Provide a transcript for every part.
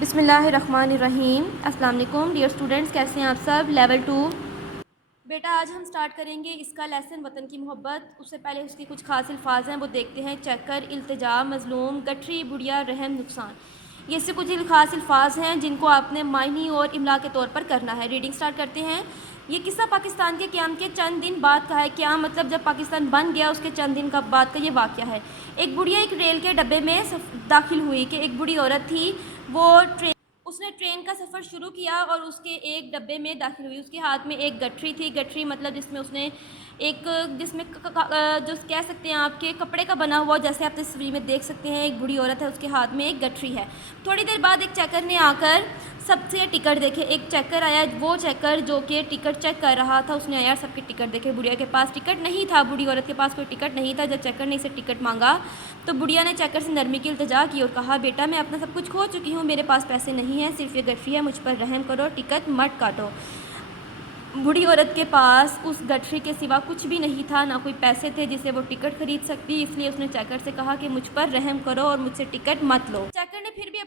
بسم اللہ الرحمن الرحیم۔ السلام علیکم ڈیئر اسٹوڈنٹس، کیسے ہیں آپ سب؟ لیول 2 بیٹا آج ہم سٹارٹ کریں گے اس کا لیسن وطن کی محبت۔ اس سے پہلے اس کی کچھ خاص الفاظ ہیں وہ دیکھتے ہیں۔ چیکر، التجا، مظلوم، گٹھری، بڑیا، رحم، نقصان، یہ سے کچھ خاص الفاظ ہیں جن کو آپ نے معنی اور املا کے طور پر کرنا ہے۔ ریڈنگ سٹارٹ کرتے ہیں۔ یہ قصہ پاکستان کے قیام کے چند دن بعد کا ہے۔ قیام مطلب جب پاکستان بن گیا اس کے چند دن کا بعد کا یہ واقعہ ہے۔ ایک بڑھیا ایک ریل کے ڈبے میں داخل ہوئی کہ ایک بوڑھی عورت تھی، اس نے ٹرین کا سفر شروع کیا اور اس کے ایک ڈبے میں داخل ہوئی۔ اس کے ہاتھ میں ایک گٹھری تھی۔ گٹھری مطلب جس میں اس نے جس میں جو کہہ سکتے ہیں آپ کے کپڑے کا بنا ہوا، جیسے آپ تصویر میں دیکھ سکتے ہیں ایک بوڑھی عورت ہے، اس کے ہاتھ میں ایک گٹھری ہے۔ تھوڑی دیر بعد ایک چیکر نے آ کر سب سے ٹکٹ دیکھے۔ ایک چیکر آیا، وہ چیکر جو کہ ٹکٹ چیک کر رہا تھا، اس نے آیا سب کے ٹکٹ دیکھے۔ بڑھیا کے پاس ٹکٹ نہیں تھا، بوڑھی عورت کے پاس کوئی ٹکٹ نہیں تھا۔ جب چیکر نے اسے ٹکٹ مانگا تو بڑھیا نے چیکر سے نرمی کی التجا کی اور کہا، بیٹا میں اپنا سب کچھ کھو چکی ہوں، میرے پاس پیسے نہیں ہیں، صرف یہ گٹھری ہے، مجھ پر رحم کرو، ٹکٹ مت کاٹو۔ بوڑھی عورت کے پاس اس گٹھری کے سوا کچھ بھی نہیں تھا، نہ کوئی پیسے تھے جسے وہ ٹکٹ خرید سکتی، اس لیے اس نے چیکر سے کہا کہ مجھ پر رحم کرو اور مجھ سے ٹکٹ مت لو۔ چیکر نے پھر بھی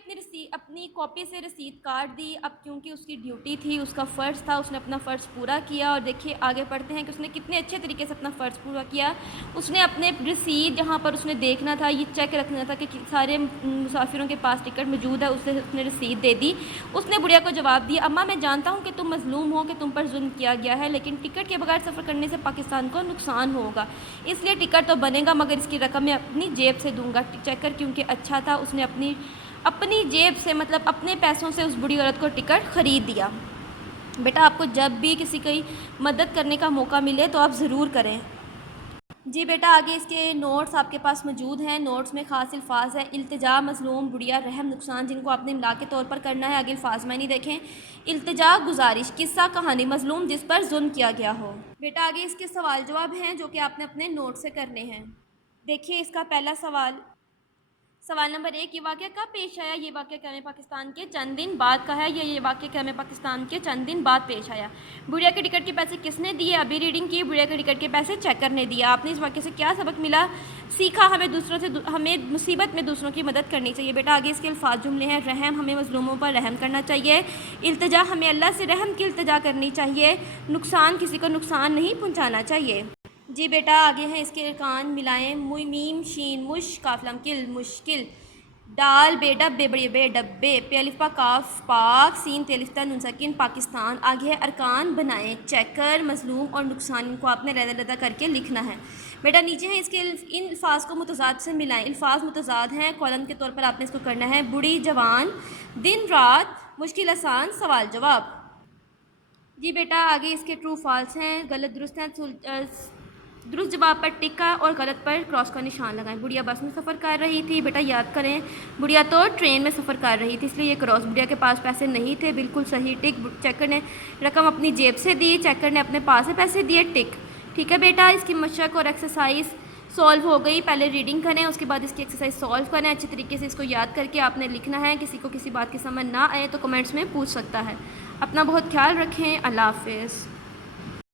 اپنی کاپی سے رسید کاٹ دی۔ اب کیونکہ اس کی ڈیوٹی تھی، اس کا فرض تھا، اس نے اپنا فرض پورا کیا۔ اور دیکھیے آگے پڑھتے ہیں کہ اس نے کتنے اچھے طریقے سے اپنا فرض پورا کیا۔ اس نے اپنے رسید جہاں پر اس نے دیکھنا تھا، یہ چیک رکھنا تھا کہ سارے مسافروں کے پاس ٹکٹ موجود ہے، اسے اس نے رسید دے دی۔ اس نے بڑھیا کو جواب دیا، اماں میں جانتا ہوں کہ تم مظلوم ہو، کہ تم پر ظلم کیا گیا ہے، لیکن ٹکٹ کے بغیر سفر کرنے سے پاکستان کو نقصان ہوگا، اس لیے ٹکٹ تو بنے گا مگر اس کی رقم میں اپنی جیب سے دوں گا۔ چیکر کیونکہ اچھا تھا، اس نے اپنی جیب سے مطلب اپنے پیسوں سے اس بڑھی عورت کو ٹکٹ خرید دیا۔ بیٹا آپ کو جب بھی کسی کی مدد کرنے کا موقع ملے تو آپ ضرور کریں۔ جی بیٹا آگے اس کے نوٹس آپ کے پاس موجود ہیں۔ نوٹس میں خاص الفاظ ہیں، التجا، مظلوم، بڑھیا، رحم، نقصان، جن کو آپ نے املا کے طور پر کرنا ہے۔ آگے الفاظ معنی دیکھیں۔ التجا گزارش، قصہ کہانی، مظلوم جس پر ظلم کیا گیا ہو۔ بیٹا آگے اس کے سوال جواب ہیں جو کہ آپ نے اپنے نوٹ سے کرنے ہیں۔ دیکھیے اس کا پہلا سوال نمبر 1، یہ واقعہ کب پیش آیا؟ یہ واقعہ قیام پاکستان کے چند دن بعد کا ہے۔ یہ واقعہ قیام پاکستان کے چند دن بعد پیش آیا۔ بڑھیا کے ٹکٹ کے پیسے کس نے دیے؟ ابھی ریڈنگ کی۔ بڑھیا کے ٹکٹ کے پیسے چیکر نے دیا۔ آپ نے اس واقعے سے کیا سبق ملا؟ سیکھا ہمیں مصیبت میں دوسروں کی مدد کرنی چاہیے۔ بیٹا آگے اس کے الفاظ جملے ہیں۔ رحم، ہمیں مظلوموں پر رحم کرنا چاہیے۔ التجا، ہمیں اللہ سے رحم کی التجا کرنی چاہیے۔ نقصان، کسی کو نقصان نہیں پہنچانا چاہیے۔ جی بیٹا آگے ہیں اس کے ارکان ملائیں۔ میم شین مش، کاف لام کل مشکل، ڈال بے ڈبے بڑے بے ڈبے، پے الف با کاف پاک، سین تے الف تا نون ساکن پاکستان۔ آگے ہے ارکان بنائیں۔ چیکر، مظلوم اور نقصان، ان کو آپ نے علیحدہ علیحدہ کر کے لکھنا ہے۔ بیٹا نیچے ہیں اس کے ان الفاظ کو متضاد سے ملائیں۔ الفاظ متضاد ہیں، کالم کے طور پر آپ نے اس کو کرنا ہے۔ بوڑھی، جوان، دن رات، مشکل آسان، سوال جواب۔ جی بیٹا آگے اس کے ٹرو فالس ہیں، غلط درست ہیں۔ درست جواب پر ٹک کا اور غلط پر کراس کا نشان لگائیں۔ بڑھیا بس میں سفر کر رہی تھی، بیٹا یاد کریں بڑھیا تو ٹرین میں سفر کر رہی تھی، اس لیے یہ کراس۔ بڑھیا کے پاس پیسے نہیں تھے، بالکل صحیح، ٹک۔ چیکر نے رقم اپنی جیب سے دی، چیکر نے اپنے پاس سے پیسے دیے، ٹک۔ ٹھیک ہے بیٹا اس کی مشق اور ایکسرسائز سولو ہو گئی۔ پہلے ریڈنگ کریں، اس کے بعد اس کی ایکسرسائز سولو کریں۔ اچھے طریقے سے اس کو یاد کر کے آپ نے لکھنا ہے۔ کسی کو کسی بات کی سمجھ نہ آئے تو کمنٹس میں پوچھ سکتا ہے۔ اپنا بہت خیال رکھیں۔ اللہ حافظ۔